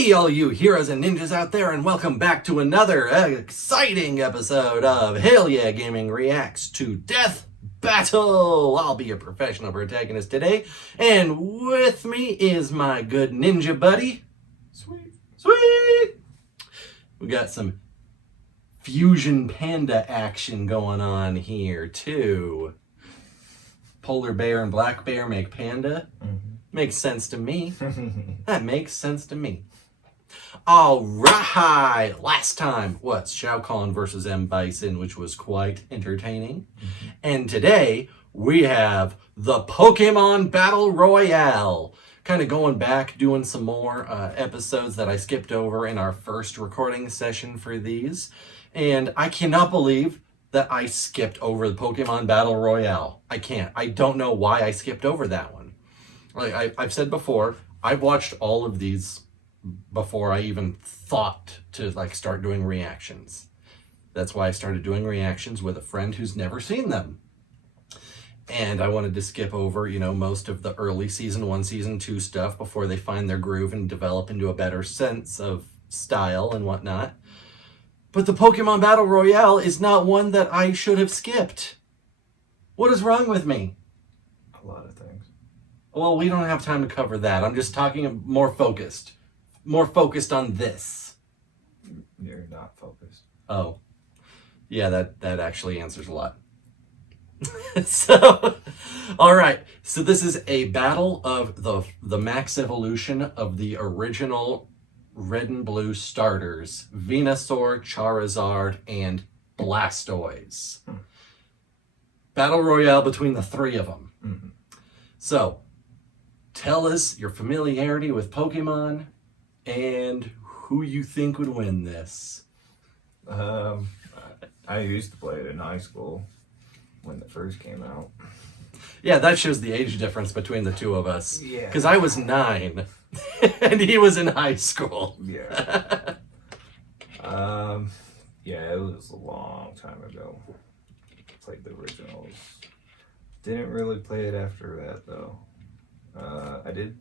Hey, all you heroes and ninjas out there, and welcome back to another exciting episode of Hell Yeah Gaming Reacts to Death Battle. I'll be your professional protagonist today, and with me is my good ninja buddy. Sweet! We got some fusion panda action going on here, too. Polar bear and black bear make panda. Makes sense to me. That makes sense to me. All right. Last time was Shao Kahn versus M. Bison, which was quite entertaining. And today we have the Pokemon Battle Royale. Kind of going back, doing some more episodes that I skipped over in our first recording session for these. And I cannot believe that I skipped over the Pokemon Battle Royale. I can't. I don't know why I skipped over that one. Like I've said before, I've watched all of these before I even thought to start doing reactions. That's why I started doing reactions with a friend who's never seen them. And I wanted to skip over, most of the early season 1, season 2 stuff before they find their groove and develop into a better sense of style and whatnot. But the Pokemon Battle Royale is not one that I should have skipped. What is wrong with me? A lot of things. Well, we don't have time to cover that. I'm just talking more focused. More focused on this. You're not focused. Oh. Yeah, that actually answers a lot. So, all right. So this is a battle of the max evolution of the original red and blue starters. Venusaur, Charizard, and Blastoise. Battle Royale between the three of them. So, tell us your familiarity with Pokemon and who you think would win this. I used to play it in high school when it first came out. Yeah, that shows the age difference between the two of us. Yeah. Because I was 9 and he was in high school. Yeah. Yeah, it was a long time ago. Played the originals. Didn't really play it after that though. I did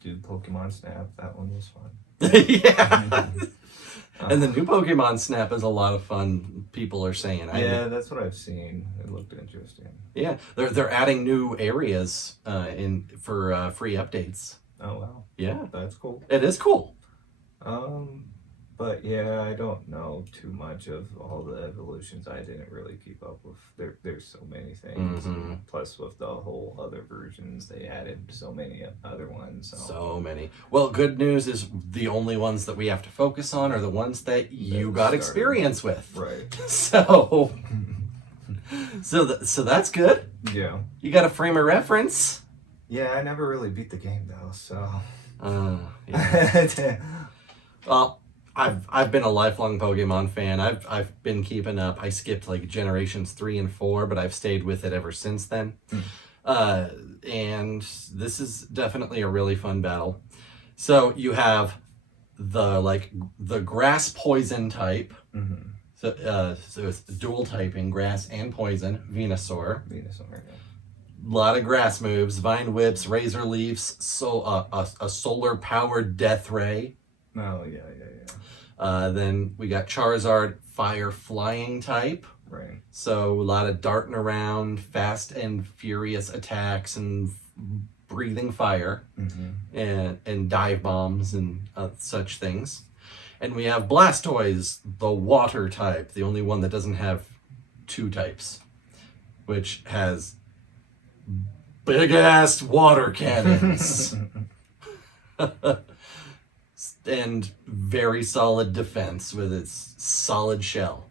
do Pokemon Snap. That one was fun. Yeah. And the new Pokemon Snap is a lot of fun, people are saying. Yeah, that's what I've seen. It looked interesting. Yeah, they're adding new areas for free updates. Oh, wow. Yeah. That's cool. It is cool. But yeah, I don't know too much of all the evolutions. I didn't really keep up with. There's so many things. Plus, with the whole other versions, they added so many other ones. So many. Well, good news is the only ones that we have to focus on are the ones that you got experience with. Right. So that's good. Yeah. You got a frame of reference. Yeah, I never really beat the game though, so. Yeah. Well, I've been a lifelong Pokemon fan. I've been keeping up. I skipped generations 3 and 4, but I've stayed with it ever since then. And this is definitely a really fun battle. So you have the grass poison type. So it's dual typing, grass and poison. Venusaur. Yeah. A lot of grass moves: Vine Whips, Razor Leafs, so a solar powered Death Ray. Oh yeah. Then we got Charizard, fire flying type. Right. So a lot of darting around, fast and furious attacks, and breathing fire, and dive bombs and such things. And we have Blastoise, the water type, the only one that doesn't have 2 types, which has big ass water cannons. And very solid defense with its solid shell.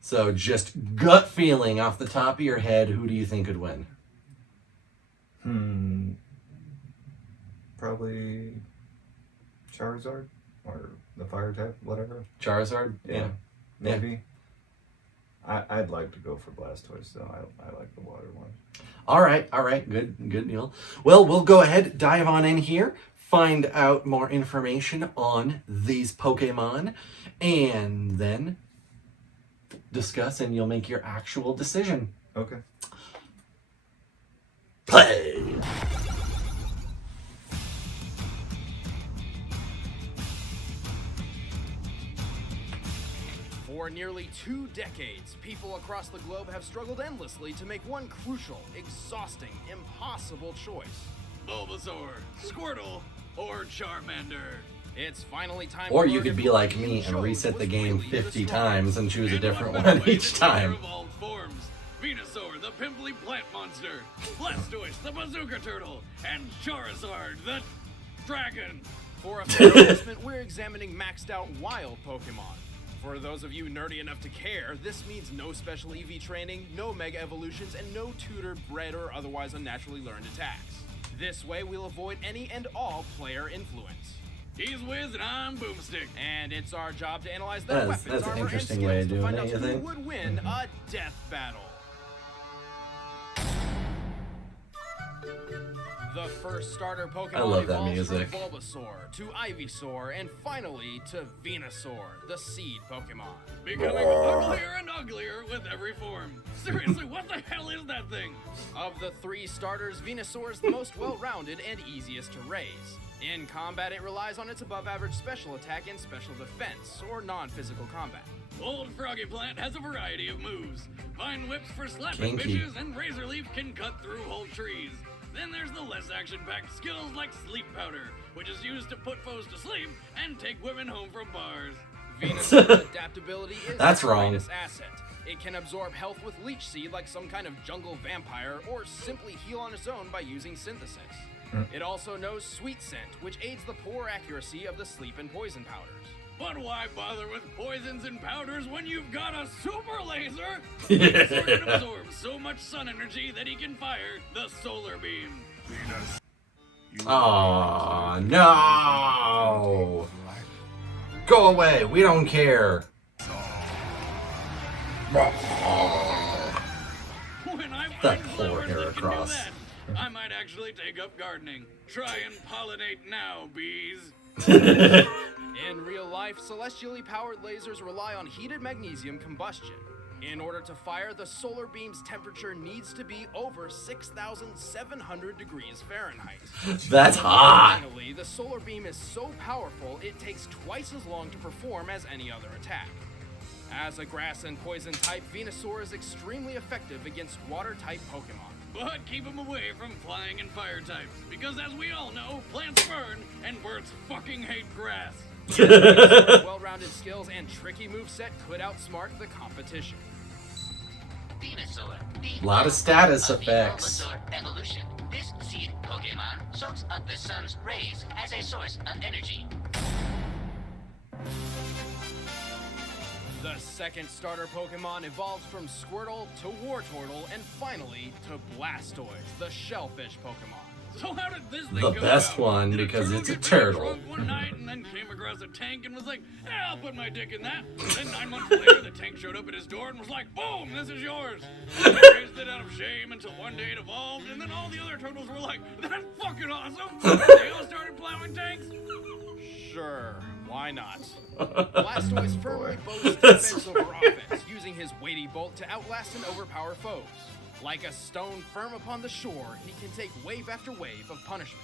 So just gut feeling off the top of your head, who do you think could win? Probably Charizard or the fire type, whatever. Charizard? Yeah. Maybe. Yeah. I'd like to go for Blastoise though. I like the water one. All right. Good deal. Well, we'll go ahead, dive on in here, find out more information on these Pokemon, and then discuss, and you'll make your actual decision. Okay. Play! For nearly 2 decades, people across the globe have struggled endlessly to make one crucial, exhausting, impossible choice. Bulbasaur, Squirtle, or Charmander. It's finally time Or to you learn could if be who like you me and chose reset the was game really the 50 strongest. times and choose a And different what better one way each than time. their evolved forms? Venusaur, the pimply plant monster, Blastoise, the bazooka turtle, and Charizard, the dragon. For a fair assessment, we're examining maxed out wild Pokemon. For those of you nerdy enough to care, this means no special EV training, no Mega Evolutions, and no tutored, bred, or otherwise unnaturally learned attacks. This way, we'll avoid any and all player influence. He's Wiz and I'm Boomstick. And it's our job to analyze their That's weapons, an armor, and interesting skills way of to doing find it, out you who think? would win a death battle. The first starter Pokemon I love that evolves music. from Bulbasaur to Ivysaur and finally to Venusaur, the seed Pokemon. Becoming uglier and uglier with every form. Seriously, what the hell is that thing? Of the 3 starters, Venusaur is the most well-rounded and easiest to raise. In combat, it relies on its above-average special attack and special defense, or non-physical combat. Old Froggy Plant has a variety of moves. Vine Whips for slapping Kinky. bitches, and Razor Leaf can cut through whole trees. Then there's the less action-packed skills like Sleep Powder, which is used to put foes to sleep and take women home from bars. Venusaur's adaptability is That's its wrong. greatest asset. It can absorb health with Leech Seed like some kind of jungle vampire, or simply heal on its own by using Synthesis. It also knows Sweet Scent, which aids the poor accuracy of the sleep and poison powders. But why bother with poisons and powders when you've got a super laser? Venusaur can absorb so much sun energy that he can fire the solar beam. Aw, no! Go away, we don't care. When I That find poor flowers that can do Heracross. that, I might actually take up gardening. Try and pollinate now, bees. In real life, celestially powered lasers rely on heated magnesium combustion. In order to fire, the solar beam's temperature needs to be over 6,700 degrees Fahrenheit. That's hot. Finally, the solar beam is so powerful, it takes twice as long to perform as any other attack. As a grass and poison type, Venusaur is extremely effective against water-type Pokemon. But keep them away from flying and fire types, because as we all know, plants burn and birds fucking hate grass. Venusaur's well-rounded skills and tricky moveset could outsmart the competition. Venusaur, the Lot of status of the effects. Bulbasaur evolution. This seed Pokemon soaks up the sun's rays as a source of energy. The second starter Pokemon evolved from Squirtle to Wartortle and finally to Blastoise, the shellfish Pokemon. So how did this thing The go best about? one, Did because it's a get really turtle. drunk one night and then came across a tank and was like, I'll put my dick in that. Then 9 months later, the tank showed up at his door and was like, boom, this is yours. And he raised it out of shame until one day it evolved, and then all the other turtles were like, that's fucking awesome. They all started plowing tanks. Sure, why not? Blastoise firmly boasts defense over offense, using his weighty bolt to outlast and overpower foes. Like a stone firm upon the shore, he can take wave after wave of punishment.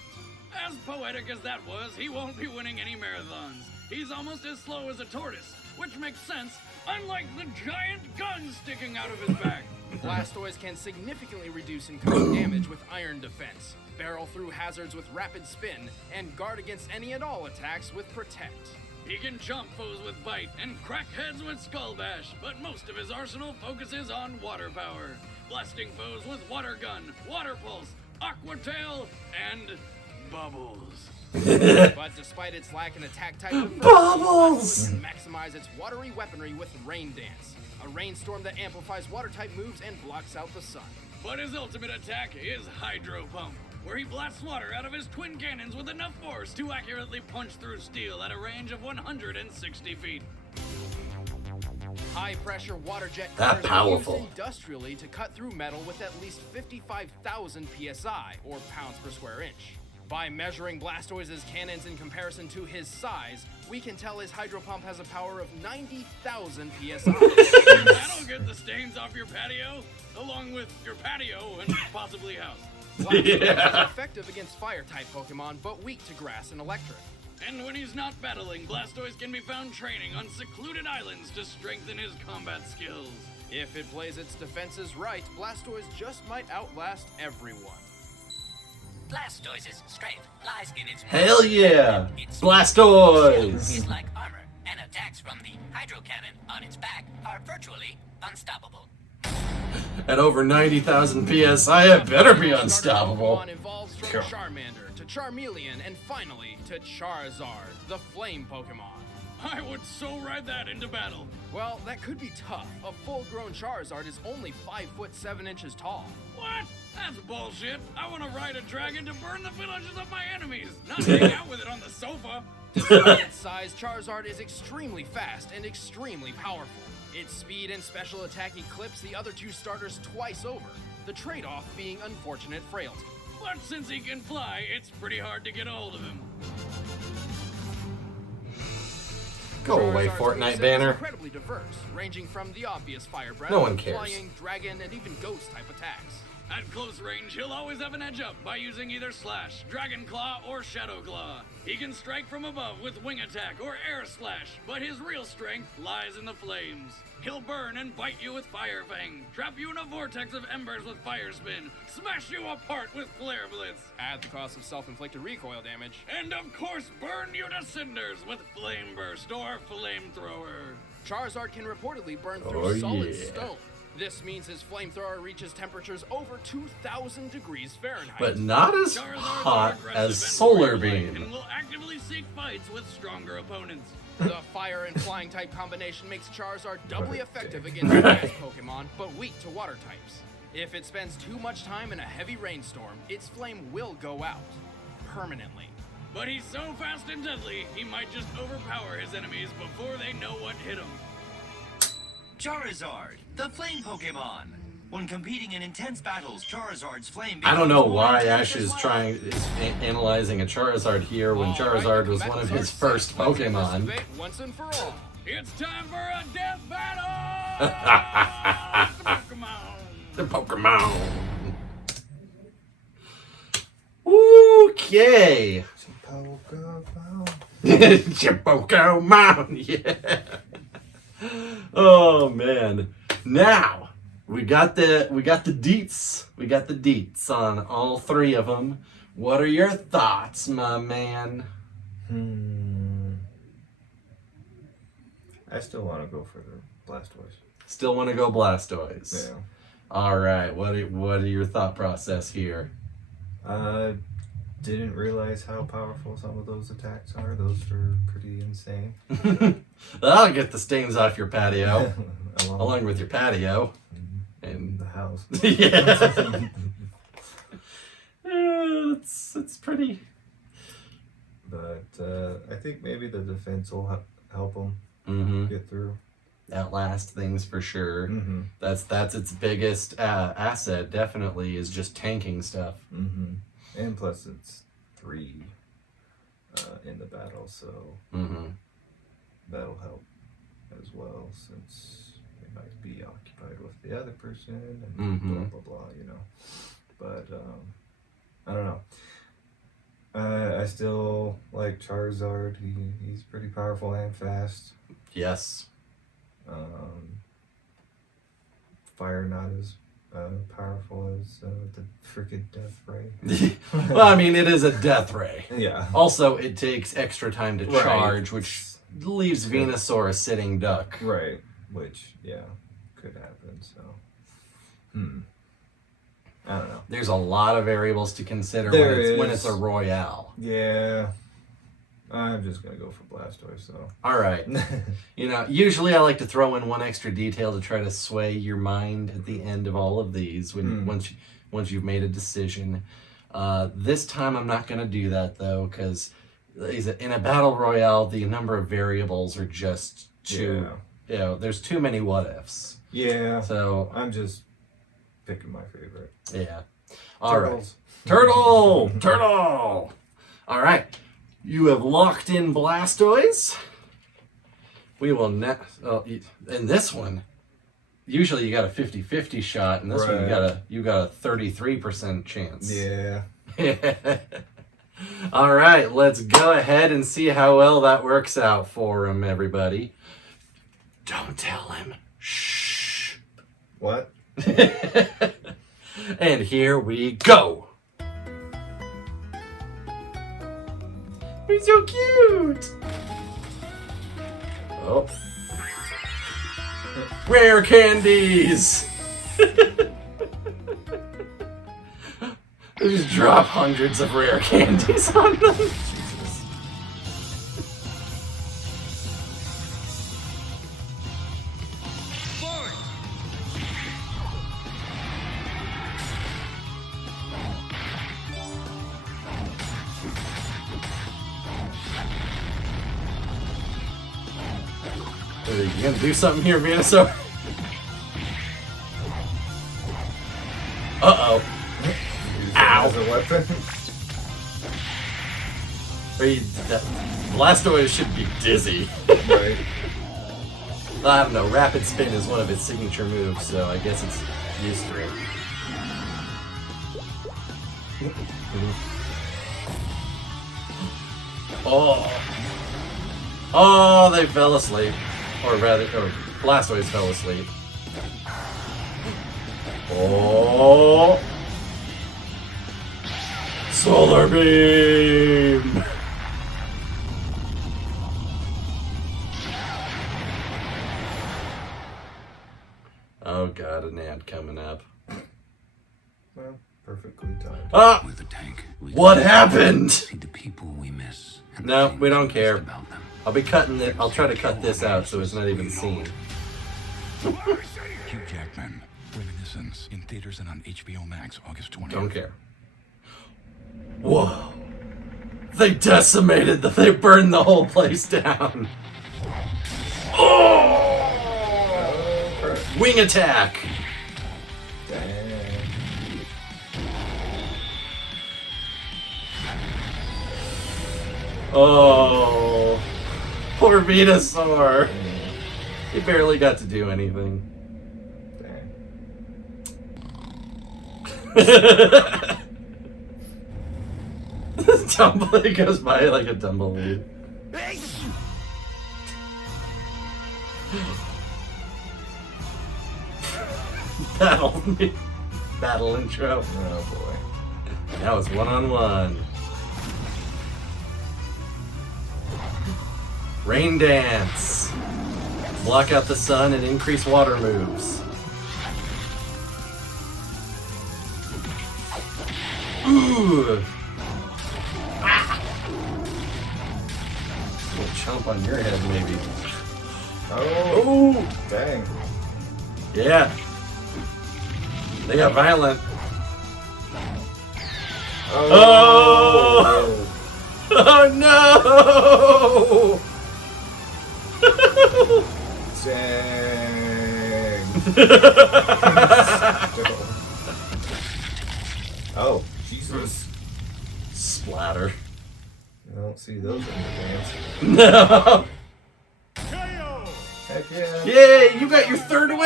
As poetic as that was, he won't be winning any marathons. He's almost as slow as a tortoise, which makes sense, unlike the giant gun sticking out of his back. Blastoise can significantly reduce incoming damage with iron defense, barrel through hazards with rapid spin, and guard against any and all attacks with protect. He can chomp foes with bite and crack heads with skull bash, but most of his arsenal focuses on water power, blasting foes with water gun, water pulse, aqua tail, and bubbles. But despite its lack in attack type, Bubbles! Blastoise can maximize its watery weaponry with Rain Dance, a rainstorm that amplifies water type moves and blocks out the sun. But his ultimate attack is Hydro Pump, where he blasts water out of his twin cannons with enough force to accurately punch through steel at a range of 160 feet. High-pressure water jet That cutters are powerful. used industrially to cut through metal with at least 55,000 psi, or pounds per square inch. By measuring Blastoise's cannons in comparison to his size, we can tell his hydro pump has a power of 90,000 psi. That'll get the stains off your patio, along with your patio and possibly house. Blastoise is effective against fire-type Pokemon, but weak to grass and electric. And when he's not battling, Blastoise can be found training on secluded islands to strengthen his combat skills. If it plays its defenses right, Blastoise just might outlast everyone. Blastoise's strength lies in its Hell yeah! Its Blastoise! is like armor, and attacks from the hydro cannon on its back are virtually unstoppable. At over 90,000 PSI, it better be unstoppable. Pokemon evolves from Charmander to Charmeleon and finally to Charizard, the flame Pokemon. I would so ride that into battle. Well, that could be tough. A full-grown Charizard is only 5 foot 7 inches tall. What? That's bullshit. I want to ride a dragon to burn the villages of my enemies, not hang out with it on the sofa. Despite its size, Charizard is extremely fast and extremely powerful. Its speed and special attack eclipse the other two starters twice over, the trade-off being unfortunate frailty. But since he can fly, it's pretty hard to get a hold of him. Go away, Charizard's Fortnite moveset is banner. incredibly diverse, ranging from the obvious fire breath, No one cares. flying, dragon, and even ghost type attacks. At close range, he'll always have an edge up by using either Slash, Dragon Claw, or Shadow Claw. He can strike from above with Wing Attack or Air Slash, but his real strength lies in the flames. He'll burn and bite you with Fire Fang, trap you in a vortex of embers with Fire Spin, smash you apart with Flare Blitz, At the cost of self-inflicted recoil damage. and of course burn you to cinders with Flame Burst or Flamethrower. Charizard can reportedly burn through Oh, solid yeah. stone. This means his flamethrower reaches temperatures over 2,000 degrees Fahrenheit. But not as Charizards hot are aggressive as and Solar warlike Beam. and will actively seek fights with stronger opponents. The fire and flying type combination makes Charizard doubly effective against grass Pokemon, but weak to water types. If it spends too much time in a heavy rainstorm, its flame will go out. Permanently. But he's so fast and deadly, he might just overpower his enemies before they know what hit him. Charizard, the flame Pokemon. When competing in intense battles, Charizard's flame. I don't know becomes more why intense Ash as is well. analyzing a Charizard here when Charizard was one of his first Pokemon. Once and for all. It's time for a death battle! The Pokemon. Okay. Pokemon. Yeah. Oh man. Now we got the deets. We got the deets on all three of them. What are your thoughts, my man? I still want to go for the Blastoise. Still want to go Blastoise. Yeah. All right. What are your thought process here? Didn't realize how powerful some of those attacks are. Those are pretty insane. That'll get the stains off your patio, Along along with your patio. in the house. Yeah. It's pretty. But I think maybe the defense will help them Mm-hmm. get through. Outlast things for sure. Mm-hmm. That's its biggest asset. Definitely is just tanking stuff. Mm-hmm. And plus it's 3 in the battle, so Mm-hmm. that'll help as well, since they might be occupied with the other person and Mhm. blah blah blah, you know. But I don't know. I still like Charizard. He's pretty powerful and fast. Yes. Fire not as powerful as the freaking Death Ray. Well, I mean, it is a death ray. Yeah. Also, it takes extra time to Right. charge, which leaves Venusaur a sitting duck. Right. Which, yeah, could happen. So, I don't know. There's a lot of variables to consider There when is. it's a Royale. Yeah. I'm just gonna go for Blastoise. So. All right. You know, usually I like to throw in one extra detail to try to sway your mind at the end of all of these once you've made a decision. This time I'm not going to do that though, because in a battle royale the number of variables are just too. You know, there's too many what ifs. Yeah. So I'm just picking my favorite. yeah. All right. Turtles. Turtle. All right. You have locked in Blastoise. We will in this one, usually you got a 50-50 shot, and this one Right. you got a 33% chance. Yeah. All right, let's go ahead and see how well that works out for him, everybody. Don't tell him. Shh. What? And here we go. He's so cute. Oh. Rare candies. They just drop hundreds of rare candies on them. Jesus. Are you gonna do something here, Venusaur? Uh-oh. Ow. As a weapon. Blastoise should be dizzy. Right. I don't know, Rapid Spin is one of its signature moves, so I guess it's used to it. Oh. Oh, they fell asleep. Or Blastoise fell asleep. Oh. Solar Beam! Oh god, an ant coming up. Well, perfectly timed. Ah! With the tank, we What can happened? see the people we miss. and the No, things we don't missed care. about them. I'll be cutting it. I'll try to cut this out so it's not even seen. Hugh Jackman, Reminiscence, in theaters and on HBO Max August 20th. Don't care. Whoa. They decimated they burned the whole place down. Oh! Wing attack! Dang. Oh. Poor Venusaur. He barely got to do anything. Dang. He goes by like a tumbleweed. Battle intro. Oh boy. That was one-on-one. Rain dance. Block out the sun and increase water moves. Ooh. Little chomp on your head, maybe. Oh. Oh. Dang. Yeah. They got violent. Oh. Oh no! Dang. Oh, Jesus. Splatter. I don't see those in the dance. No! Heck yeah. Yay! You got your third win!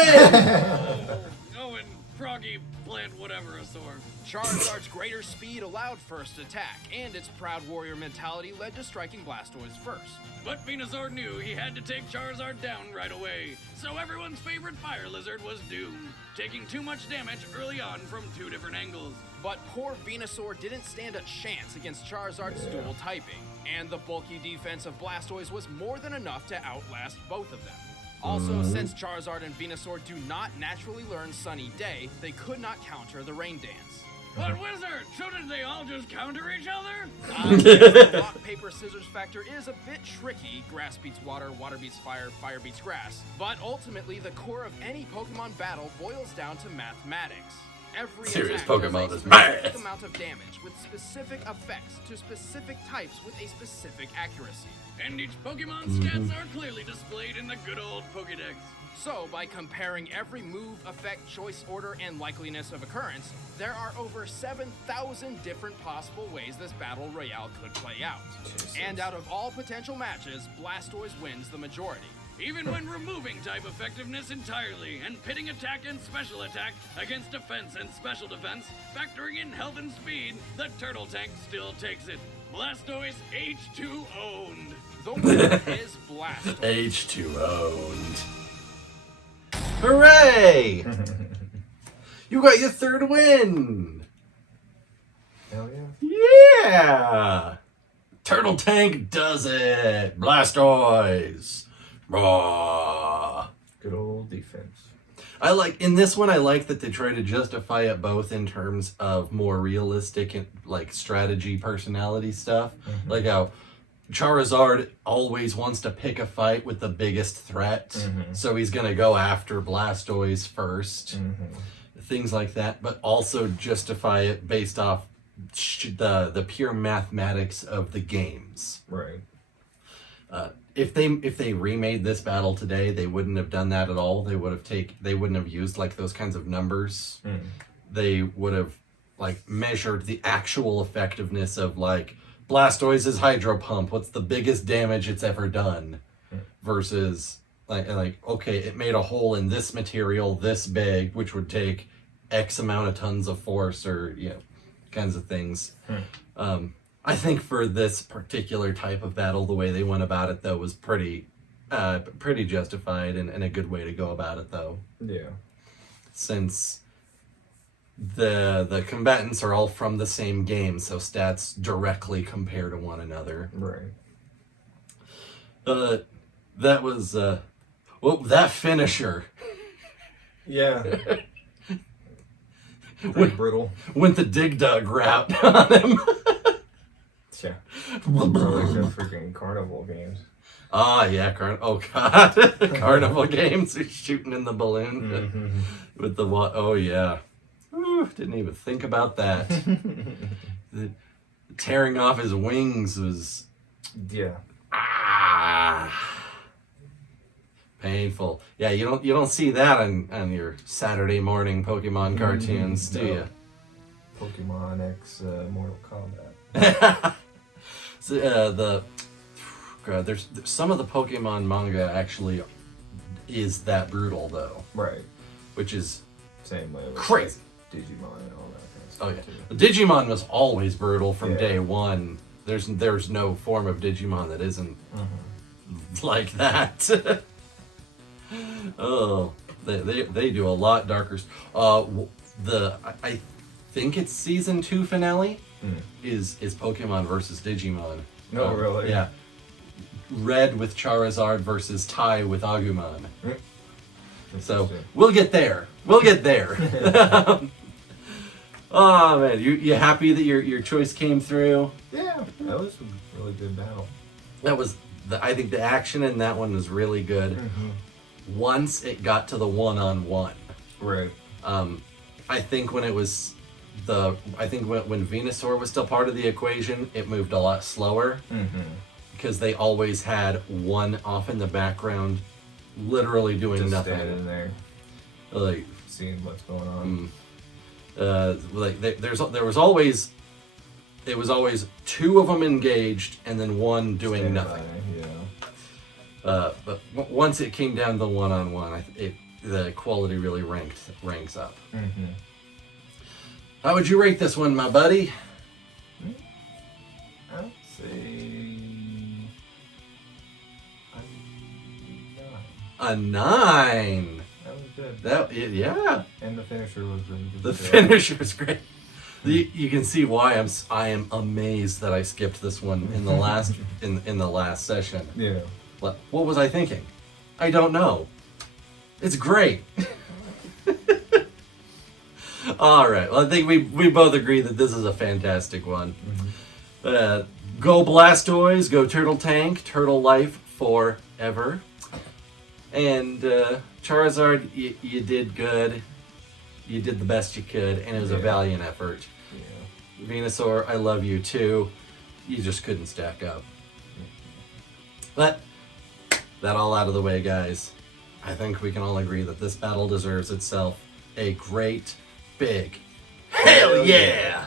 Oh, and Froggy planned whatever a sword. Charizard's greater speed allowed first attack, and its proud warrior mentality led to striking Blastoise first. But Venusaur knew he had to take Charizard down right away, so everyone's favorite fire lizard was doomed, taking too much damage early on from two different angles. But poor Venusaur didn't stand a chance against Charizard's dual typing, and the bulky defense of Blastoise was more than enough to outlast both of them. Also, since Charizard and Venusaur do not naturally learn Sunny Day, they could not counter the Rain Dance. But Wizard, shouldn't they all just counter each other? The rock, paper, scissors factor is a bit tricky. Grass beats water, water beats fire, fire beats grass. But ultimately, the core of any Pokemon battle boils down to mathematics. Every Serious attack Pokemon does is a math. specific amount of damage with specific effects to specific types with a specific accuracy. And each Pokemon's stats are clearly displayed in the good old Pokédex. So, by comparing every move, effect, choice order, and likeliness of occurrence, there are over 7,000 different possible ways this Battle Royale could play out. Jesus. And out of all potential matches, Blastoise wins the majority. Even when removing type effectiveness entirely and pitting attack and special attack against defense and special defense, factoring in health and speed, the turtle tank still takes it. Blastoise H2 owned. The winner is Blastoise. H2 owned. Hooray! You got your third win! Hell yeah. Yeah! Turtle Tank does it! Blastoise! Raw! Good old defense. I like, in this one, I like that they try to justify it both in terms of more realistic and like strategy personality stuff. Like how Charizard always wants to pick a fight with the biggest threat, so he's gonna go after Blastoise first. Things like that, but also justify it based off the pure mathematics of the games. Right. If they remade this battle today, they wouldn't have done that at all. They wouldn't have used like those kinds of numbers. They would have like measured the actual effectiveness of like Blastoise's Hydro Pump. What's the biggest damage it's ever done? Versus like okay, it made a hole in this material this big, which would take X amount of tons of force, or kinds of things. I think for this particular type of battle, the way they went about it, though, was pretty justified and a good way to go about it, though. Yeah. Since the combatants are all from the same game, so stats directly compare to one another. Right. That was that finisher. Yeah. Pretty brutal. Went the Dig Dug route on him. Yeah. Like the freaking carnival games. Ah, yeah, oh god, carnival games. He's shooting in the balloon with the what? Oh yeah, didn't even think about that. The tearing off his wings was painful. Yeah, you don't see that on your Saturday morning Pokemon cartoons, do you? Pokemon X Mortal Kombat. So, there's some of the Pokemon manga actually is that brutal though. Right. Which is same way with crazy. Digimon and all that kind of stuff. Oh yeah. Digimon was always brutal from day one. There's no form of Digimon that isn't like that. Oh, they do a lot darker. I think it's season 2 finale is Pokemon versus Digimon. No, really? Yeah. Red with Charizard versus Tai with Agumon. So we'll get there. We'll get there. Oh man, you happy that your choice came through? Yeah, that was a really good battle. That was I think the action in that one was really good. Once it got to the one-on-one. Right. I think when it was when Venusaur was still part of the equation, it moved a lot slower. Because they always had one off in the background, literally doing just nothing. Standing there, like seeing what's going on. There was always 2 of them engaged and then one doing Standing nothing. By, But once it came down to one-on-one, the quality really ranks up. How would you rate this one, my buddy? I'd say a 9. That was good. Yeah. And the finisher was really good. The finisher's great. You can see why I am amazed that I skipped this one in the last in the last session. Yeah. What was I thinking? I don't know. It's great. All right. Well, I think we both agree that this is a fantastic one. Go Blastoise, go Turtle Tank, Turtle Life forever. And Charizard, you did good. You did the best you could, and it was a valiant effort. Yeah. Venusaur, I love you too. You just couldn't stack up. But that all out of the way, guys. I think we can all agree that this battle deserves itself a great, big hell yeah!